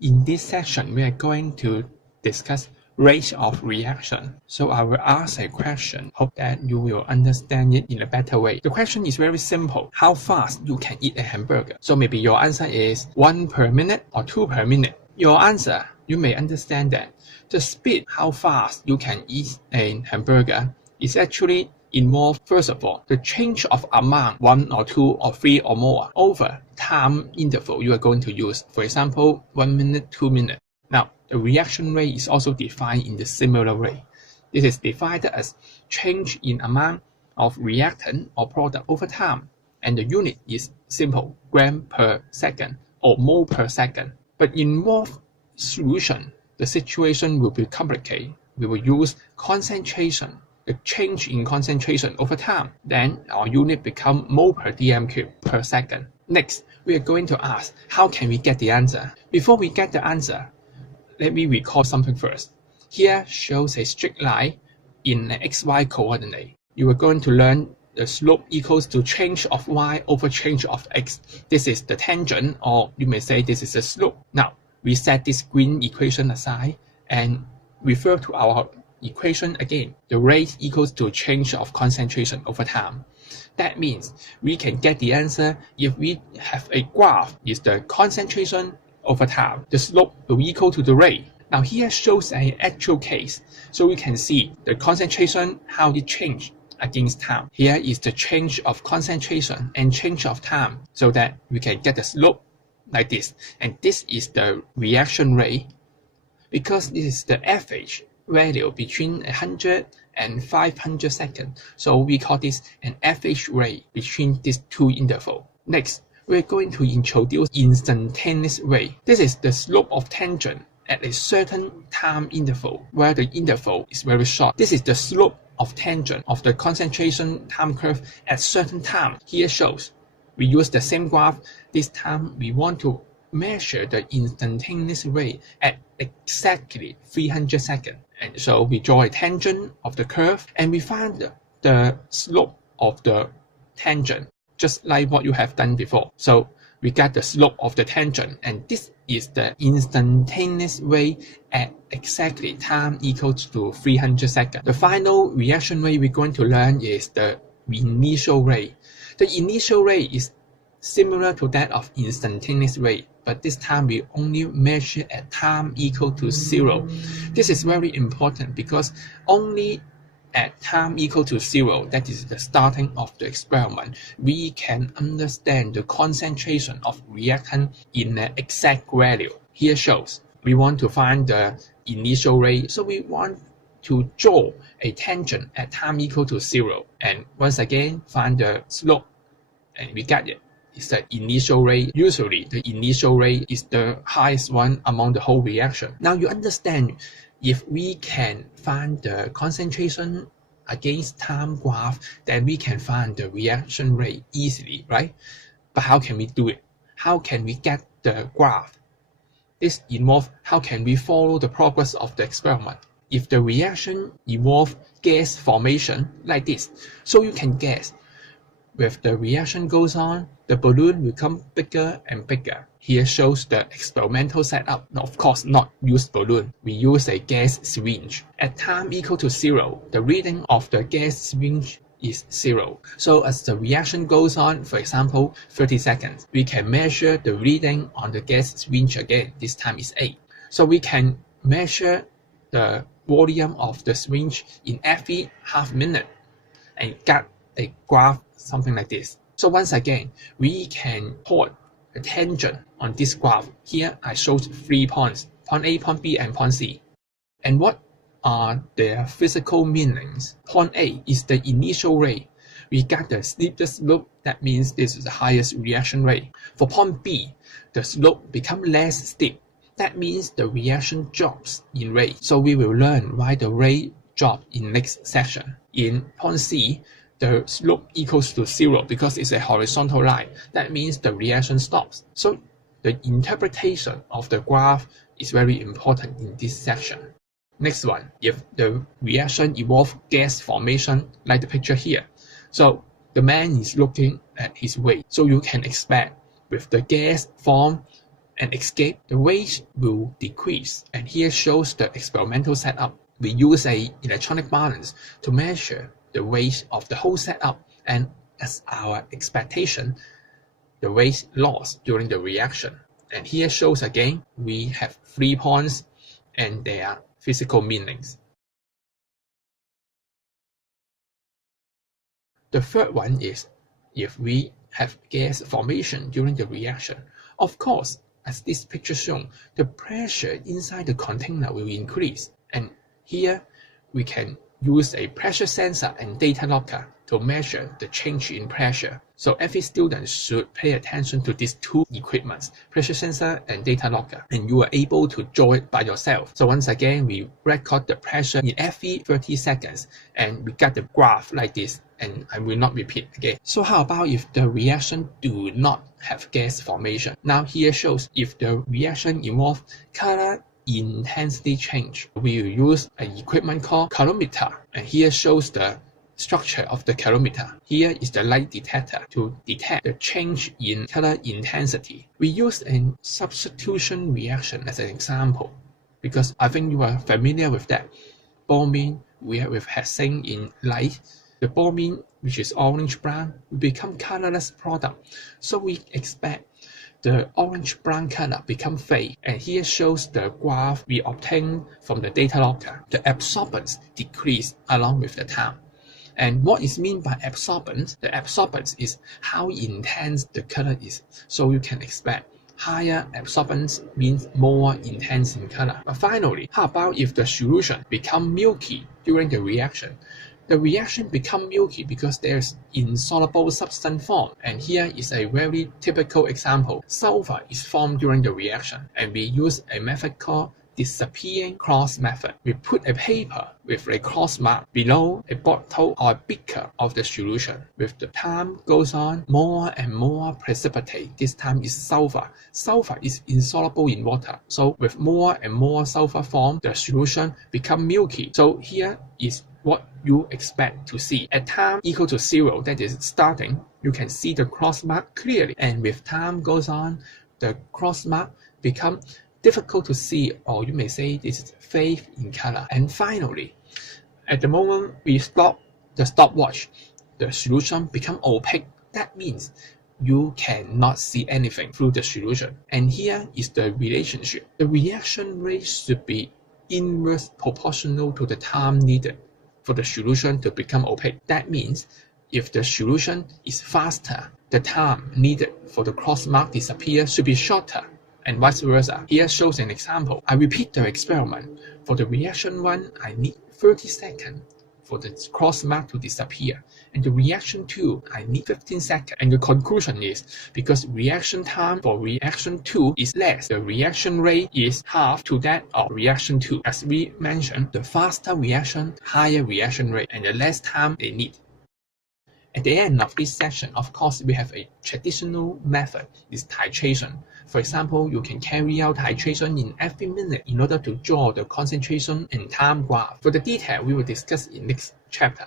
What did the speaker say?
In this section, we are going to discuss rate of reaction. So I will ask a question. Hope that you will understand it in a better way. The question is very simple. How fast you can eat a hamburger? So maybe your answer is 1 per minute or 2 per minute. Your answer, you may understand that the speed, how fast you can eat a hamburger, is actually involve, first of all, the change of amount 1 or 2 or 3 or more over time interval you are going to use. For example, 1 minute, 2 minutes. Now, the reaction rate is also defined in the similar way. This is defined as change in amount of reactant or product over time, and the unit is simple, gram per second or mole per second. But in more solution, the situation will be complicated. We will use concentration, the change in concentration over time. Then our unit become mole per dm cube per second. Next, we are going to ask, how can we get the answer? Before we get the answer, let me recall something first. Here shows a straight line in an xy coordinate. You are going to learn the slope equals to change of y over change of x. This is the tangent, or you may say this is the slope. Now, we set this green equation aside and refer to our equation again. The rate equals to change of concentration over time. That means we can get the answer if we have a graph is the concentration over time. The slope will equal to the rate. Now here shows an actual case. So we can see the concentration, how it changed against time. Here is the change of concentration and change of time, so that we can get the slope like this. And this is the reaction rate, because this is the average value between 100 and 500 seconds. So we call this an average rate between these two intervals. Next, we're going to introduce instantaneous rate. This is the slope of tangent at a certain time interval where the interval is very short. This is the slope of tangent of the concentration time curve at certain time. Here shows we use the same graph. This time we want to measure the instantaneous rate at exactly 300 seconds. And so we draw a tangent of the curve and we find the slope of the tangent, just like what you have done before. So we get the slope of the tangent, and this is the instantaneous rate at exactly time equals to 300 seconds. The final reaction rate we're going to learn is the initial rate. The initial rate is similar to that of instantaneous rate, but this time we only measure at time equal to 0. This is very important because only at time equal to 0, that is the starting of the experiment, we can understand the concentration of reactant in an exact value. Here shows we want to find the initial rate, so we want to draw a tangent at time equal to 0, and once again find the slope, and we get it. It's the initial rate. Usually the initial rate is the highest one among the whole reaction. Now you understand, if we can find the concentration against time graph, then we can find the reaction rate easily, right? But how can we do it? How can we get the graph? This involves how can we follow the progress of the experiment. If the reaction involves gas formation like this, so you can guess, with the reaction goes on, the balloon will become bigger and bigger. Here shows the experimental setup. Now, of course, not use balloon. We use a gas syringe. At time equal to 0, the reading of the gas syringe is 0. So as the reaction goes on, for example, 30 seconds, we can measure the reading on the gas syringe again. This time is 8. So we can measure the volume of the syringe in every half minute and get a graph something like this. So once again, we can plot a tangent on this graph. Here I showed 3 points, point A, point B, and point C. And what are their physical meanings? Point A is the initial rate. We get the steepest slope, that means this is the highest reaction rate. For point B, the slope becomes less steep. That means the reaction drops in rate. So we will learn why the rate drops in next section. In point C, the slope equals to 0 because it's a horizontal line. That means the reaction stops. So the interpretation of the graph is very important in this section. Next one, if the reaction involves gas formation, like the picture here. So the man is looking at his weight. So you can expect with the gas form, and escape, the rate will decrease. And here shows the experimental setup. We use a electronic balance to measure the rate of the whole setup, and as our expectation, the rate lost during the reaction. And here shows again, we have 3 points and their physical meanings. The third one is if we have gas formation during the reaction. Of course, as this picture shown, the pressure inside the container will increase. And here we can use a pressure sensor and data logger to measure the change in pressure. So every student should pay attention to these two equipments, pressure sensor and data logger, and you are able to draw it by yourself. So once again, we record the pressure in every 30 seconds, and we get the graph like this, and I will not repeat again. So how about if the reaction do not have gas formation? Now here shows if the reaction involves color intensity change. We will use an equipment called colorimeter, and here shows the structure of the colorimeter. Here is the light detector to detect the change in color intensity. We use a substitution reaction as an example because I think you are familiar with that. Bromine react with hexane in light. The bromine, which is orange-brown, will become colorless product. So we expect the orange-brown color become fade. And here shows the graph we obtained from the data logger. The absorbance decrease along with the time. And what is meant by absorbance? The absorbance is how intense the color is. So you can expect higher absorbance means more intense in color. But finally, how about if the solution become milky during the reaction? The reaction become milky because there's insoluble substance formed. And here is a very typical example. Sulfur is formed during the reaction, and we use a method called disappearing cross method. We put a paper with a cross mark below a bottle or a beaker of the solution. With the time goes on, more and more precipitate. This time is sulfur. Sulfur is insoluble in water. So with more and more sulfur formed, the solution become milky. So here is what you expect to see. At time equal to 0, that is starting, you can see the cross mark clearly. And with time goes on, the cross mark become difficult to see, or you may say this is fade in color. And finally, at the moment we stop the stopwatch, the solution become opaque. That means you cannot see anything through the solution. And here is the relationship. The reaction rate should be inverse proportional to the time needed for the solution to become opaque. That means if the solution is faster, the time needed for the cross mark disappear should be shorter, and vice versa. Here shows an example. I repeat the experiment. For the reaction 1, I need 30 seconds for the cross mark to disappear. And the reaction 2, I need 15 seconds. And the conclusion is, because reaction time for reaction 2 is less, the reaction rate is half to that of reaction 2. As we mentioned, the faster reaction, higher reaction rate, and the less time they need. At the end of this section, of course, we have a traditional method, is titration. For example, you can carry out titration in every minute in order to draw the concentration and time graph. For the detail, we will discuss in next chapter.